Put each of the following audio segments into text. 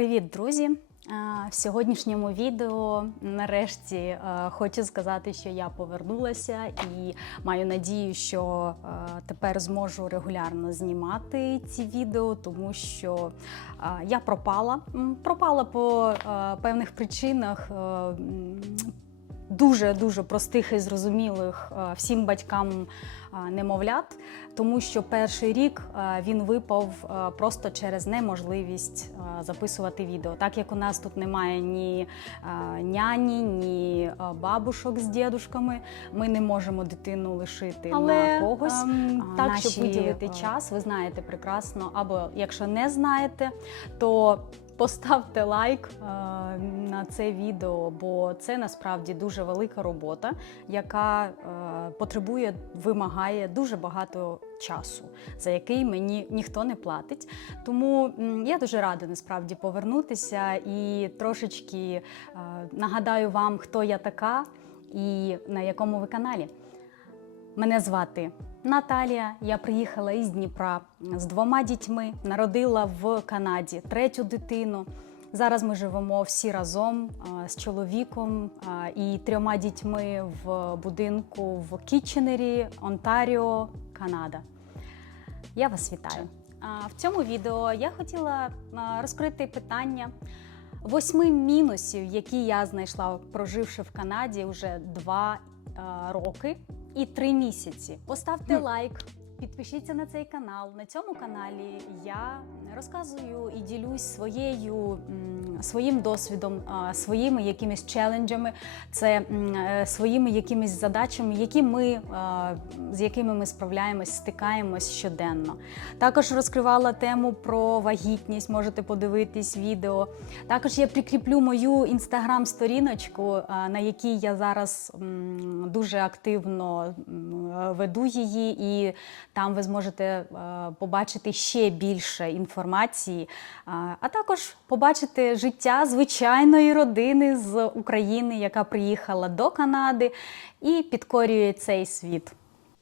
Привіт, друзі! В сьогоднішньому відео нарешті е, хочу сказати, що я повернулася і маю надію, що е, тепер зможу регулярно знімати ці відео, тому що е, я пропала. Пропала по певних причинах. Дуже дуже простих і зрозумілих всім батькам немовлят, тому що перший рік він випав просто через неможливість записувати відео. Так як у нас тут немає ні няні, ні бабушок з дідушками, ми не можемо дитину лишити на когось. ем, так, наші, щоб виділити час. ви знаєте прекрасно. Або якщо не знаєте, то поставте лайк на це відео, бо це насправді дуже велика робота, яка е, потребує, вимагає дуже багато часу, за який мені ніхто не платить. Тому я дуже рада насправді повернутися і трошечки е, нагадаю вам, хто я така і на якому ви каналі. Мене звати Наталія. Я приїхала із Дніпра з двома дітьми, народила в Канаді третю дитину. Зараз ми живемо всі разом з чоловіком і трьома дітьми в будинку в Кітченері, Онтаріо, Канада. Я вас вітаю. В цьому відео я хотіла розкрити питання восьми мінусів, які я знайшла, проживши в Канаді вже два роки і три місяці. Поставте лайк, підпишіться на цей канал. На цьому каналі я розказую і ділюсь своєю своїм досвідом, своїми якимись челенджами, це е, своїми якимись задачами, які ми з якими ми справляємось, стикаємось щоденно. Також розкривала тему про вагітність. Можете подивитись відео. Також я прикріплю мою інстаграм-сторіночку, на якій я зараз дуже активно веду її, і там ви зможете е, побачити ще більше інформації, а а також побачити життя звичайної родини з України, яка приїхала до Канади і підкорює цей світ.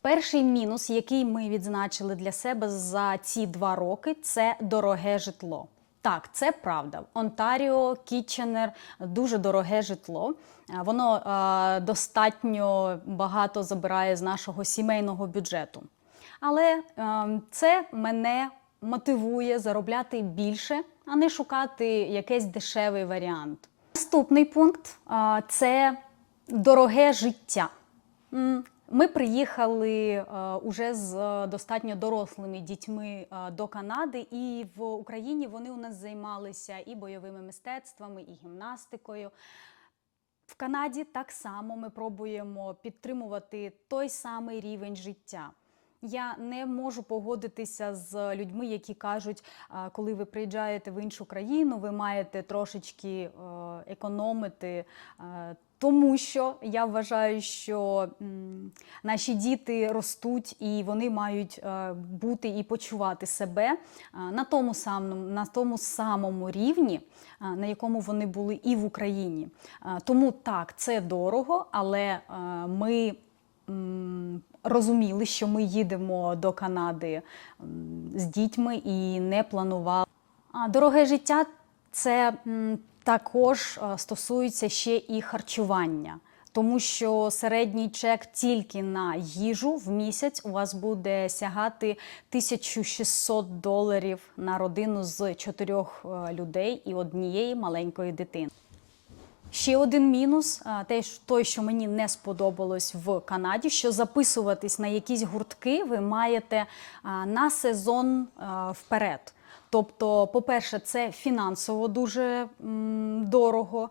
Перший мінус, який ми відзначили для себе за ці два роки, це дороге житло. Так, це правда. Онтаріо, Кітченер дуже дороге житло. Воно е, достатньо багато забирає з нашого сімейного бюджету. Але е, це мене мотивує заробляти більше, а не шукати якийсь дешевий варіант. Наступний пункт це дороге життя. Ми приїхали уже з е, достатньо дорослими дітьми до Канади, і в Україні вони у нас займалися і бойовими мистецтвами, і гімнастикою. В Канаді так само ми пробуємо підтримувати той самий рівень життя. Я не можу погодитися з людьми, які кажуть, коли ви приїжджаєте в іншу країну, ви маєте трошечки е, економити. е, Тому що я вважаю, що наші діти ростуть і вони мають е, бути і почувати себе на тому самому, на тому самому рівні, на якому вони були і в Україні. Тому так, це дорого, але ми розуміли, що ми їдемо до Канади з дітьми і не планували. Дороге життя це також е, стосується ще і харчування. Тому що середній чек тільки на їжу в місяць у вас буде сягати 1600 доларів на родину з чотирьох е, людей і однієї маленької дитини. Ще один мінус, те, той, що мені не сподобалось в Канаді, що записуватись на якісь гуртки ви маєте на сезон вперед. Тобто, по-перше, це фінансово дуже дорого.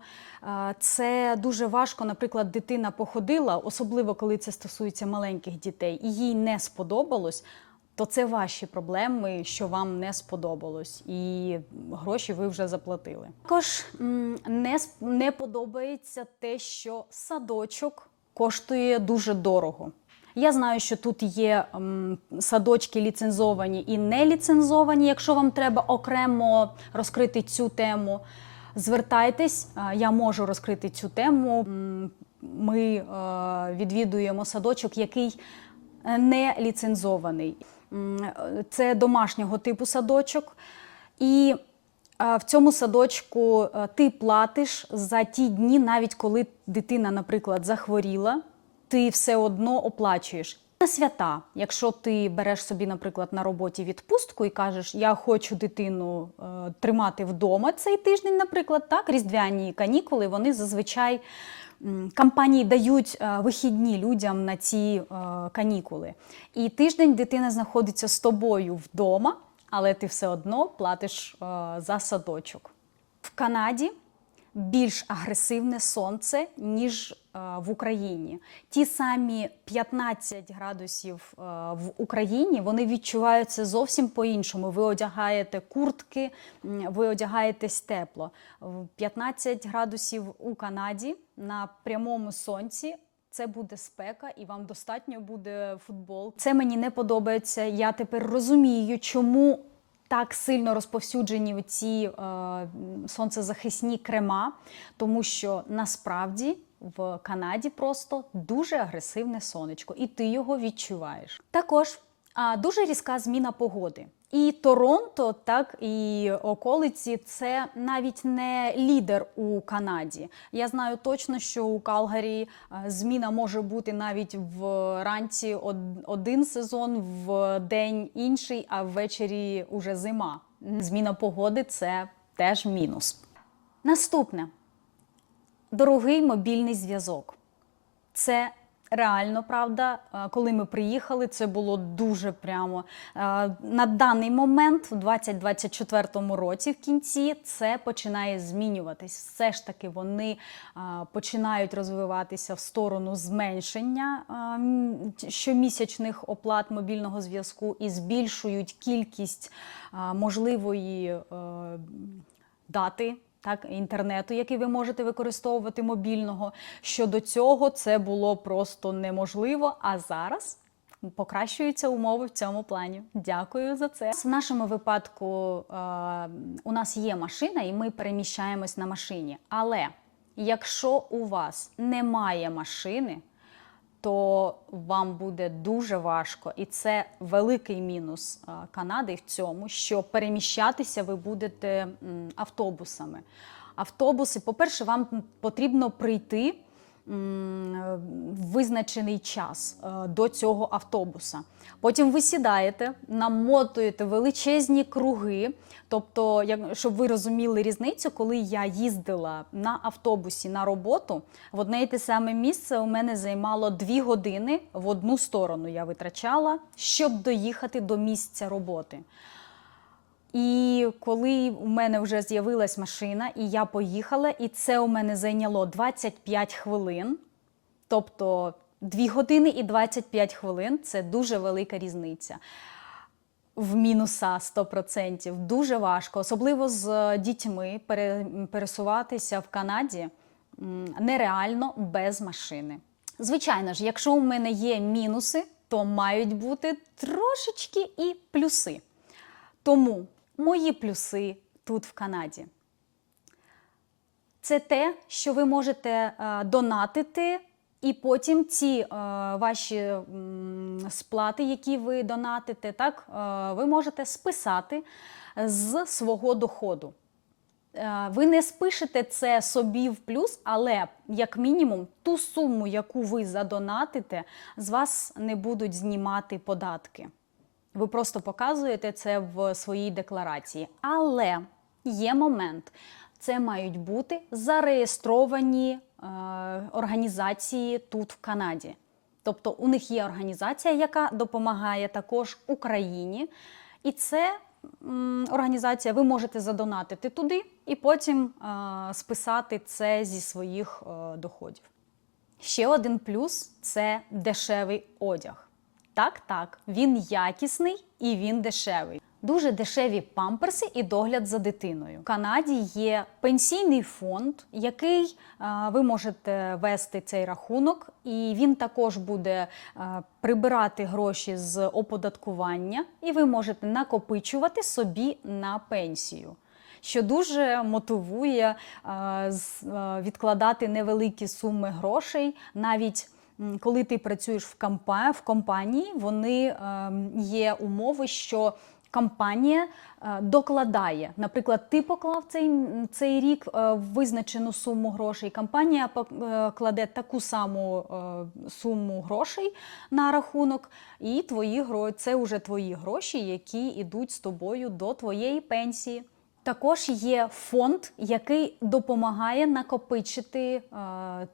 Це дуже важко. Наприклад, дитина походила, особливо коли це стосується маленьких дітей, і їй не сподобалось. То це ваші проблеми, що вам не сподобалось, і гроші ви вже заплатили. Також не, не подобається те, що садочок коштує дуже дорого. Я знаю, що тут є м, садочки ліцензовані і не ліцензовані. Якщо вам треба окремо розкрити цю тему, звертайтесь, я можу розкрити цю тему. Ми е, відвідуємо садочок, який е, не ліцензований. Це домашнього типу садочок. І В цьому садочку е, ти платиш за ті дні, навіть коли дитина, наприклад, захворіла, ти все одно оплачуєш. На свята, якщо ти береш собі, наприклад, на роботі відпустку і кажеш, я хочу дитину е, тримати вдома цей тиждень, наприклад, так, різдвяні канікули, вони зазвичай компанії дають е, вихідні людям на ці е, канікули. І тиждень дитина знаходиться з тобою вдома, але ти все одно платиш е, за садочок. В Канаді більш агресивне сонце, ніж е, в Україні. Ті самі 15 градусів е, в Україні вони відчуваються зовсім по-іншому. Ви одягаєте куртки, ви одягаєтесь тепло. В 15 градусів у Канаді на прямому сонці. Це буде спека, і вам достатньо буде футбол. Це мені не подобається. Я тепер розумію, чому так сильно розповсюджені ці е, сонцезахисні крема, тому що насправді в Канаді просто дуже агресивне сонечко, і ти його відчуваєш. Також а, дуже різка зміна погоди. І Торонто, так і околиці, це навіть не лідер у Канаді. Я знаю точно, що у Калгарі е, зміна може бути навіть вранці один сезон, в день інший, а ввечері уже зима. Зміна погоди це теж мінус. Наступне дорогий мобільний зв'язок. Це реально правда. Е, Коли ми приїхали, це було дуже прямо. Е, На даний момент, у 2024 році, в кінці, це починає змінюватись. Все ж таки вони е, починають розвиватися в сторону зменшення щомісячних оплат мобільного зв'язку і збільшують кількість можливої дати. Так, інтернету, який ви можете використовувати мобільного. Щодо цього це було просто неможливо. А зараз покращуються умови в цьому плані. Дякую за це. В нашому випадку е, у нас є машина, і ми переміщаємось на машині. Але якщо у вас немає машини, то вам буде дуже важко, і це великий мінус Канади в цьому, що переміщатися ви будете автобусами. Автобуси, по-перше, вам потрібно прийти визначений час е, до цього автобуса. Потім ви сідаєте, намотуєте величезні круги. Тобто, щоб ви розуміли різницю, коли я їздила на автобусі на роботу, в одне і те саме місце у мене займало дві години в одну сторону. Я витрачала, щоб доїхати до місця роботи. І коли у мене вже з'явилась машина, і я поїхала, і це у мене зайняло 25 хвилин. Тобто 2 години і 25 хвилин це дуже велика різниця. В мінуса 100%. Дуже важко, особливо з дітьми пересуватися в Канаді нереально без машини. Звичайно ж, якщо у мене є мінуси, то мають бути трошечки і плюси. Тому мої плюси тут в Канаді. Це те, що ви можете е, донатити, і потім ці е, ваші сплати, які ви донатите, так, е, ви можете списати з свого доходу. Ви не спишете це собі в плюс, але як мінімум ту суму, яку ви задонатите, з вас не будуть знімати податки. Ви просто показуєте це в своїй декларації. Але є момент. Це мають бути зареєстровані е, організації тут в Канаді. Тобто у них є організація, яка допомагає також Україні. І це м, організація, ви можете задонатити туди і потім е, списати це зі своїх е, доходів. Ще один плюс це дешевий одяг. Так, так, він якісний і він дешевий. Дуже дешеві памперси і догляд за дитиною. В Канаді є пенсійний фонд, який е, ви можете вести цей рахунок, і він також буде е, прибирати гроші з оподаткування, і ви можете накопичувати собі на пенсію. Що дуже мотивує е, відкладати невеликі суми грошей, навіть коли ти працюєш в в компанії, вони ем, є умови, що компанія е, докладає. Наприклад, ти поклав цей, цей рік е, визначену суму грошей. Компанія е, кладе таку саму суму грошей на рахунок, і твої гро- це вже твої гроші, які йдуть з тобою до твоєї пенсії. Також є фонд, який допомагає накопичити е,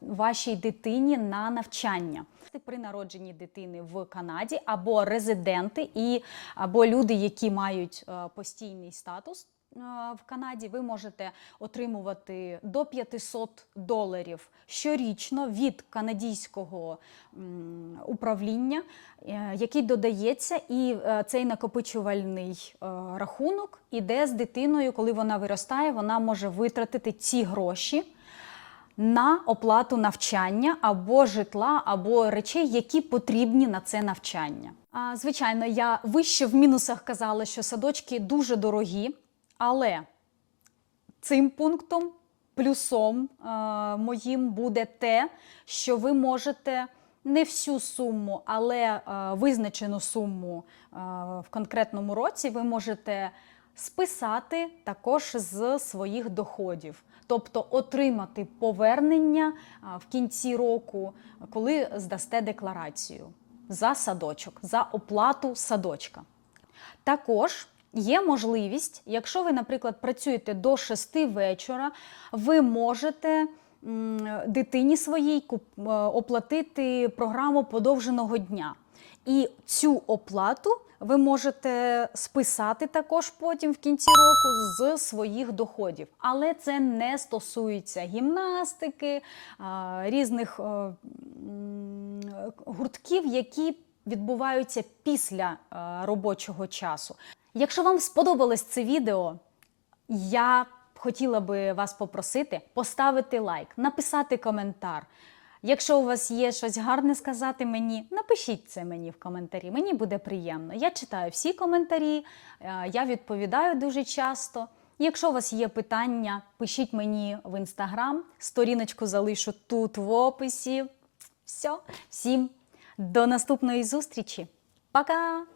вашій дитині на навчання. При народженні дитини в Канаді або резиденти, і або люди, які мають е, постійний статус в Канаді, ви можете отримувати до 500 доларів щорічно від канадійського управління, е, який додається, і е, цей накопичувальний е, рахунок іде з дитиною, коли вона виростає, вона може витратити ці гроші на оплату навчання або житла, або речей, які потрібні на це навчання. А, звичайно, я вище в мінусах казала, що садочки дуже дорогі, але цим пунктом, плюсом е, моїм буде те, що ви можете не всю суму, але е, визначену суму е, в конкретному році ви можете списати також з своїх доходів, тобто отримати повернення а, в кінці року, коли здасте декларацію за садочок, за оплату садочка. Також є можливість, якщо ви, наприклад, працюєте до 6 вечора, ви можете дитині своїй е, оплатити програму подовженого дня. І цю оплату ви можете списати також потім в кінці року з своїх доходів. Але це не стосується гімнастики, різних е, гуртків, які відбуваються після е, робочого часу. Якщо вам сподобалось це відео, я хотіла би вас попросити поставити лайк, написати коментар. Якщо у вас є щось гарне сказати мені, напишіть це мені в коментарі. Мені буде приємно. Я читаю всі коментарі, е, я відповідаю дуже часто. Якщо у вас є питання, пишіть мені в інстаграм. Сторіночку залишу тут в описі. Все, всім до наступної зустрічі. Пока!